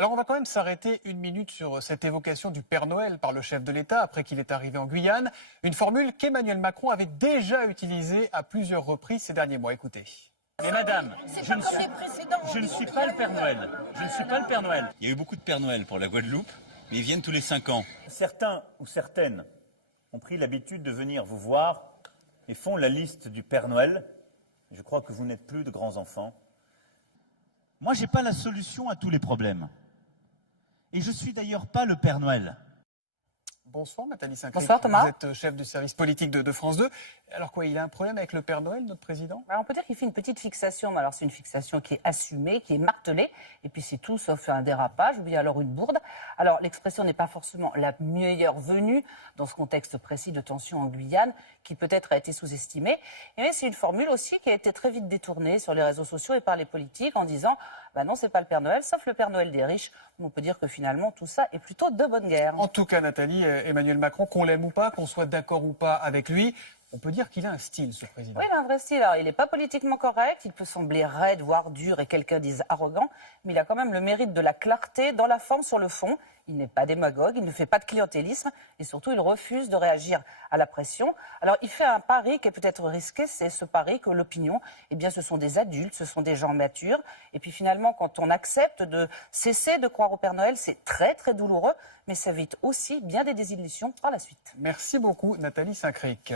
Alors on va quand même s'arrêter une minute sur cette évocation du Père Noël par le chef de l'État après qu'il est arrivé en Guyane. Une formule qu'Emmanuel Macron avait déjà utilisée à plusieurs reprises ces derniers mois. Écoutez. Mais madame, je ne suis pas le Père Noël. Je ne suis pas le Père Noël. Il y a eu beaucoup de Père Noël pour la Guadeloupe, mais ils viennent tous les 5 ans. Certains ou certaines ont pris l'habitude de venir vous voir et font la liste du Père Noël. Je crois que vous n'êtes plus de grands enfants. Moi, je n'ai pas la solution à tous les problèmes. Et je suis d'ailleurs pas le Père Noël. Bonsoir Nathalie Saint-Cricq. Bonsoir Thomas. Vous êtes chef du service politique de France 2. Alors quoi, il a un problème avec le Père Noël, notre président? On peut dire qu'il fait une petite fixation, mais alors c'est une fixation qui est assumée, qui est martelée, et puis c'est tout sauf un dérapage, ou bien alors une bourde. Alors l'expression n'est pas forcément la meilleure venue dans ce contexte précis de tension en Guyane, qui peut-être a été sous-estimée, mais c'est une formule aussi qui a été très vite détournée sur les réseaux sociaux et par les politiques en disant non, c'est pas le Père Noël, sauf le Père Noël des riches. On peut dire que finalement tout ça est plutôt de bonne guerre. En tout cas, Nathalie, Emmanuel Macron, qu'on l'aime ou pas, qu'on soit d'accord ou pas avec lui, on peut dire qu'il a un style, ce président. Oui, il a un vrai style. Alors, il n'est pas politiquement correct, il peut sembler raide, voire dur, et quelqu'un dise arrogant, mais il a quand même le mérite de la clarté dans la forme sur le fond. Il n'est pas démagogue, il ne fait pas de clientélisme, et surtout, il refuse de réagir à la pression. Alors, il fait un pari qui est peut-être risqué, c'est ce pari que l'opinion, ce sont des adultes, ce sont des gens matures. Et puis finalement, quand on accepte de cesser de croire au Père Noël, c'est très, très douloureux, mais ça évite aussi bien des désillusions par la suite. Merci beaucoup, Nathalie Saint-Cricq.